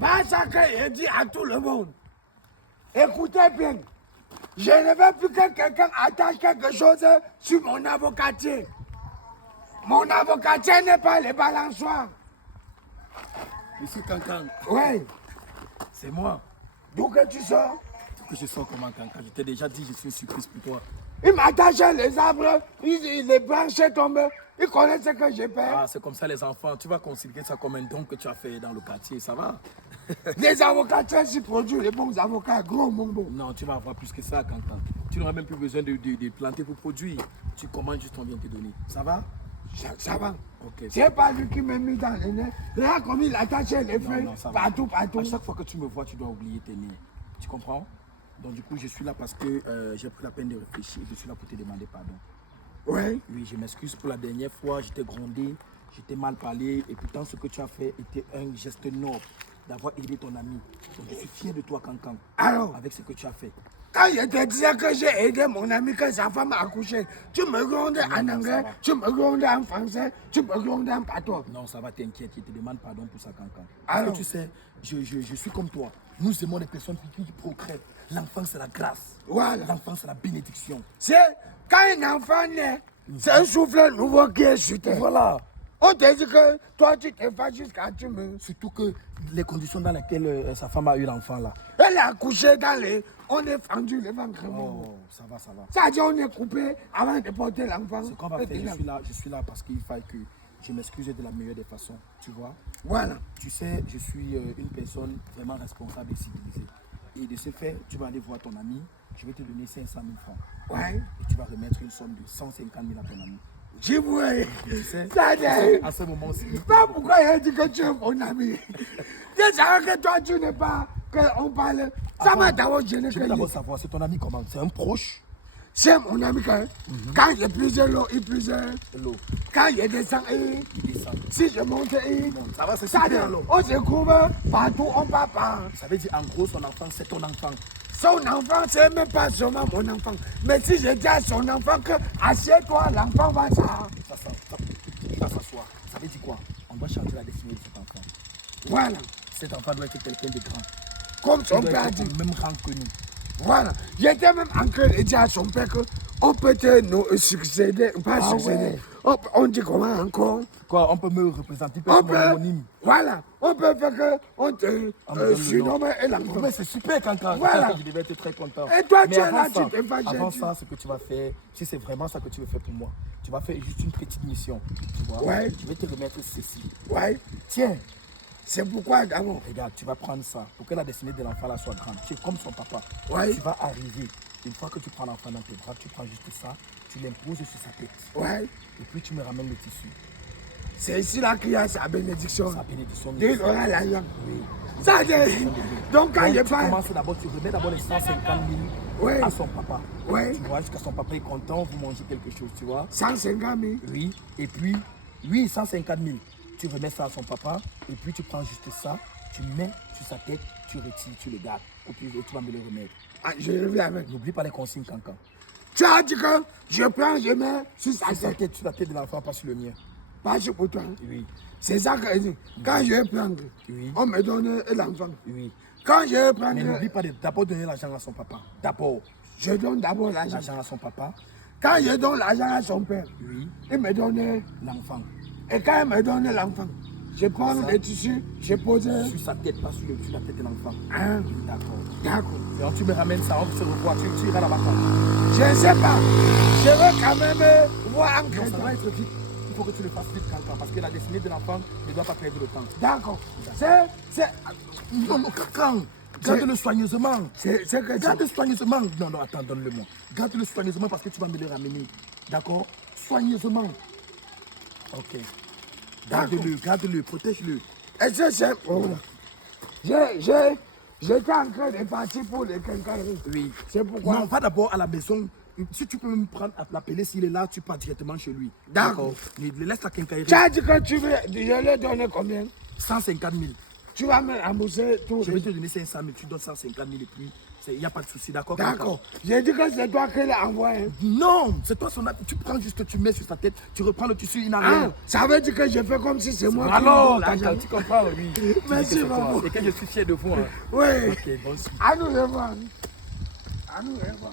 Pas ça que je dis à tout le monde. Écoutez bien. Je ne veux plus que quelqu'un attache quelque chose sur mon avocatier. Mon avocatier n'est pas le balançoire. Monsieur Cancan. Oui. C'est moi. D'où que tu sors? Que je sors comment Cancan? Je t'ai déjà dit, je suis une surprise pour toi. Il m'attachait les arbres, les branches tombent. Il connaît ce que j'ai fait. Ah, c'est comme ça les enfants. Tu vas considérer ça comme un don que tu as fait dans le quartier, ça va? Les avocats s'y produisent, les bons avocats, gros mongo. Non, tu vas avoir plus que ça, Cancan. Tu n'auras même plus besoin de planter pour produire. Tu commandes juste, on vient te donner. Ça va? Ça va. Ok. C'est pas lui qui m'a mis dans les nez. Là, comme il attachait les feuilles, partout. À chaque fois que tu me vois, tu dois oublier tes nez. Tu comprends? Donc du coup, je suis là parce que j'ai pris la peine de réfléchir. Je suis là pour te demander pardon. Oui. Oui, je m'excuse pour la dernière fois. J'étais grondé, j'étais mal parlé. Et pourtant, ce que tu as fait était un geste noble d'avoir aidé ton ami. Donc je suis fier de toi, Cancan. Alors, avec ce que tu as fait. Quand je te disais que j'ai aidé mon ami, que sa femme a accouché, tu me grondes en anglais, tu me grondes en français, tu me grondes en patois. Non, ça va, t'inquiète, je te demande pardon pour ça, Cancan. Alors, parce que tu sais, je suis comme toi. Nous aimons les personnes qui procrètent. L'enfant, c'est la grâce. Voilà. L'enfant, c'est la bénédiction. C'est quand un enfant naît, c'est un souffle nouveau qui est sur terre. Voilà. On te dit que toi, tu te fais jusqu'à tu me... Surtout que les conditions dans lesquelles sa femme a eu l'enfant là. Elle a accouché dans les... On est fendu le ventre. Oh, ça va, ça va. Ça veut dire on est coupé avant de porter l'enfant. Ce qu'on va faire, je suis là parce qu'il faut que je m'excuse de la meilleure des façons, tu vois. Voilà. Tu sais, je suis une personne vraiment responsable et civilisée. Et de ce fait, tu vas aller voir ton ami, je vais te donner 500 000 francs. Ouais. Et tu vas remettre une somme de 150 000 à ton ami. Je vois. Tu sais, Ça à ce moment-ci. pas pourquoi il a dit que tu es mon ami. Tu sais que toi, tu n'es pas... qu'on parle... Ça m'a d'abord gêné. Je veux d'abord savoir, c'est ton ami comment? C'est un proche? C'est mon ami quand il y a plusieurs lots, il plusieurs l'eau. Quand il descend, il descend. Si je monte, ça va, c'est super l'eau. On se trouve partout, on part par. Ça veut dire en gros, son enfant, c'est ton enfant. Son enfant, c'est même pas seulement mon enfant. Mais si je dis à son enfant que assieds-toi, l'enfant va s'asseoir. Ça veut dire quoi? On doit changer la destinée de cet enfant. Voilà. Cet enfant doit être quelqu'un de grand. Comme son père a dit. Même rang que nous. Voilà. J'étais même en train de dire à son père qu'on peut nous succéder, pas succéder. Ouais. On dit comment encore? Quoi, on peut me représenter comme mon homonyme. Voilà. On peut faire que on te surnomme et l'enfant. Mais c'est super, Cancan. Voilà. Je devais être très content. Et toi, mais tu es là, tu te fâches. Avant ça, ce que tu vas faire, si c'est vraiment ça que tu veux faire pour moi, tu vas faire juste une petite mission. Tu vois? Ouais. Je vais te remettre ceci. Ouais. Tiens. C'est pourquoi d'abord. Regarde, tu vas prendre ça pour que la destinée de l'enfant soit grande. Tu es comme son papa. Ouais. Tu vas arriver. Une fois que tu prends l'enfant dans tes bras, tu prends juste ça, tu l'imposes sur sa tête. Ouais. Et puis tu me ramènes le tissu. C'est ici là qu'il y a sa bénédiction. Sa bénédiction. Il aura l'argent. Oui. Ça donc quand il pas. Tu remets d'abord les 150 000 à son papa. Ouais. Tu vois, jusqu'à son papa est content, vous mangez quelque chose, tu vois. 150 000. Oui. Et puis, oui, 150 000. Tu remets ça à son papa, et puis tu prends juste ça, tu mets sur sa tête, tu retires, tu le gardes, et puis tu vas me le remettre. Ah, je reviens avec. N'oublie pas les consignes, Cancan. Tu as dit que je prends, je mets sur sa tête. Sur la tête de l'enfant, pas sur le mien. Pas sur pour toi. Oui. C'est ça que je dis. Quand je vais prendre, on me donne l'enfant. Oui. Quand je vais prendre... Mais n'oublie pas d'abord donner l'argent à son papa. D'abord. Je donne d'abord l'argent à son papa. Quand je donne l'argent à son père, il me donne l'enfant. Et quand il me donne l'enfant, je prends le tissu, je pose... Sur sa tête, pas sur la tête de l'enfant. Hein? D'accord. Alors tu me ramènes ça, on se revoit, tu iras là-bas. Je ne sais pas. Je veux quand même voir en ça va être vite. Il faut que tu le fasses vite, Cancan, parce que la destinée de l'enfant ne doit pas perdre le temps. D'accord. Non, Cancan, garde-le soigneusement. Garde-le soigneusement. Non, attends, donne-le-moi. Garde-le soigneusement parce que tu vas me le ramener. D'accord? Soigneusement. Ok. Garde-le, protège-le. Et c'est bon. J'étais en train de partir pour les quincailleries. Oui. C'est pourquoi. Non, va d'abord à la maison. Si tu peux me prendre à l'appeler, s'il est là, tu pars directement chez lui. D'accord. Laisse la quincaillerie. Tu as dit que tu veux. Je lui ai donné combien? 150 000. Tu vas me rembourser tout. Je vais te donner 500 000, tu donnes 150 000 et puis il n'y a pas de souci, d'accord? D'accord. J'ai dit que c'est toi qui l'as envoyé. Non, c'est toi son ami. Tu prends juste, tu mets sur sa tête, tu reprends le tissu, il n'a Ah, rien. ça veut dire que je fais comme si c'est moi Alors, qui Tanta, tu comprends, oui. Merci, maman. Et que je suis fier de vous. Hein. Oui. Ok, bon. À nous revoir. À nous revoir.